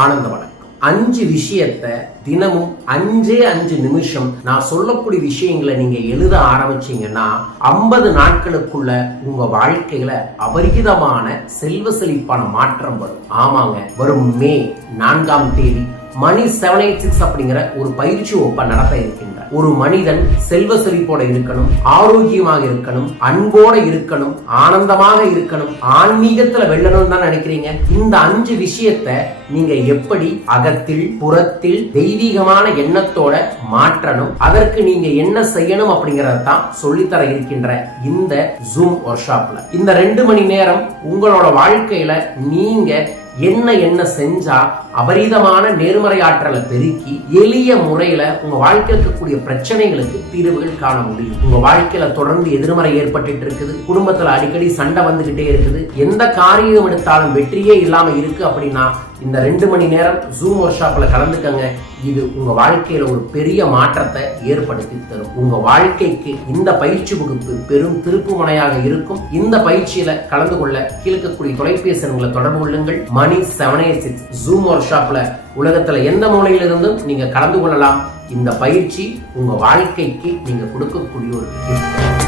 ஆனந்த வணக்கம். அஞ்சு விஷயத்த தினமும் அஞ்சே அஞ்சு நிமிஷம் நான் சொல்லக்கூடிய விஷயங்களை நீங்க எழுத ஆரம்பிச்சீங்கன்னா ஐம்பது நாட்களுக்குள்ள உங்க வாழ்க்கையில அபரிகிதமான செல்வ செழிப்பான மாற்றம் வரும். ஆமாங்க வரும் மே நான்காம் தேதி. மணி செவன் எயிட் சிக்ஸ் அப்படிங்கிற ஒரு பயிற்சி ஒப்ப நடத்த இருக்கீங்க. ஒரு மனிதன் செல்வ செழிப்போட இருக்கணும் ஆரோக்கியமாக இருக்கணும் அன்போட இருக்கணும் ஆனந்தமாக இருக்கணும் ஆன்மீகத்துல வெல்லணும் தான் நினைக்கிறீங்க? இந்த அஞ்சு விஷயத்த நீங்க எப்படி அகத்தில் புறத்தில் தெய்வீகமான எண்ணத்தோட மாற்றணும் அதற்கு நீங்க என்ன செய்யணும் அப்படிங்கறதான் சொல்லித்தர இருக்கின்ற இந்த ஜூம் ஒர்க் ஷாப்ல இந்த ரெண்டு மணி நேரம் உங்களோட வாழ்க்கையில நீங்க என்ன என்ன செஞ்சா அபரீதமான நேர்மறை ஆற்றலை பெருக்கி எளிய முறையில உங்க வாழ்க்கையில் இருக்கக்கூடிய பிரச்சனைகளுக்கு தீர்வுகள் காண முடியும். உங்க வாழ்க்கையில தொடர்ந்து எதிர்மறை ஏற்பட்டுட்டு இருக்குது. குடும்பத்துல அடிக்கடி சண்டை வந்துகிட்டே இருக்குது. எந்த காரியம் எடுத்தாலும் வெற்றியே இல்லாம இருக்கு அப்படின்னா இந்த ரெண்டு மணி நேரம் ஜூம் ஒர்க் ஷாப்ல கலந்துக்கங்க. இது உங்க வாழ்க்கையில ஒரு பெரிய மாற்றத்தை ஏற்படுத்தி தரும். உங்க வாழ்க்கைக்கு இந்த பயிற்சி வகுப்பு பெரும் திருப்பு முனையாக இருக்கும். இந்த பயிற்சியில கலந்து கொள்ள கீழ்க்கக்கூடிய தொலைபேசி எண்களை தொடர்பு கொள்ளுங்கள். மணி செவன் எயிட் சிக்ஸ் ஜூம் ஒர்க் ஷாப்ல உலகத்துல எந்த மூலையிலிருந்தும் நீங்க கலந்து கொள்ளலாம். இந்த பயிற்சி உங்க வாழ்க்கைக்கு நீங்க கொடுக்கக்கூடிய ஒரு.